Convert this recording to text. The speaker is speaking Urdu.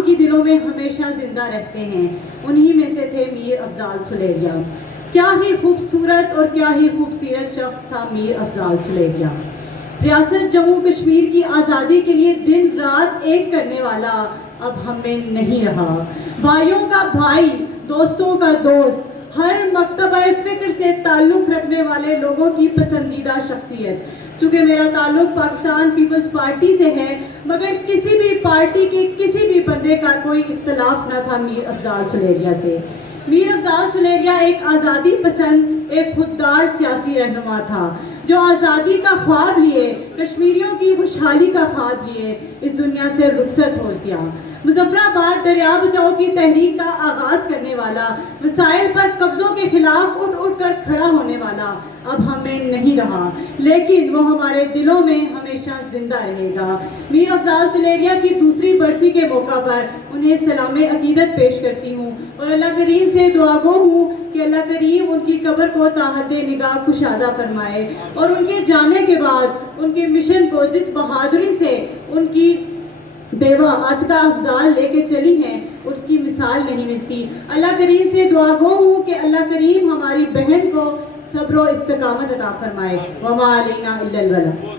عوام کی دلوں میں ہمیشہ زندہ رہتے ہیں. انہی میں سے تھے میر افضال سلیریا. کیا ہی خوبصورت اور کیا ہی خوبصورت شخص تھا میر افضال سلیریا. ریاست جموں کشمیر کی آزادی کے لیے دن رات ایک کرنے والا اب ہم میں نہیں رہا. بھائیوں کا بھائی، دوستوں کا دوست، ہر مکتبہ فکر سے تعلق رکھنے والے لوگوں کی پسندیدہ شخصیت. چونکہ میرا تعلق پاکستان پیپلز پارٹی سے ہے، مگر کسی بھی پارٹی کے کسی بھی بندے کا کوئی اختلاف نہ تھا میر افضال سلیریا سے. میر افضال سلیریا ایک آزادی پسند، ایک خوددار سیاسی رہنما تھا جو آزادی کا خواب لیے، کشمیریوں کی خوشحالی کا خواب لیے اس دنیا سے رخصت ہو گیا. مظفر آباد دریا بچاؤ کی تحریک کا آغاز کرنے والا، وسائل پر قبضوں کے خلاف اٹھ اٹھ کر کھڑا ہونے والا اب ہمیں نہیں رہا، لیکن وہ ہمارے دلوں میں ہمیشہ زندہ رہے گا. میر افضال سلیریا کی دوسری برسی کے موقع پر انہیں سلام عقیدت پیش کرتی ہوں اور اللہ کریم سے دعا گو ہوں کہ اللہ کریم ان کی قبر کو تا حد نگاہ کشادہ فرمائے اور ان کے جانے کے بعد ان کے مشن کو جس بہادری سے ان کی بیوہ عاتقہ افضال لے کے چلی ہیں ان کی مثال نہیں ملتی. اللہ کریم سے دعا گو ہوں کہ اللہ کریم ہماری بہن کو صبر و استقامت عطا فرمائے. وما علینا الا البلاغ.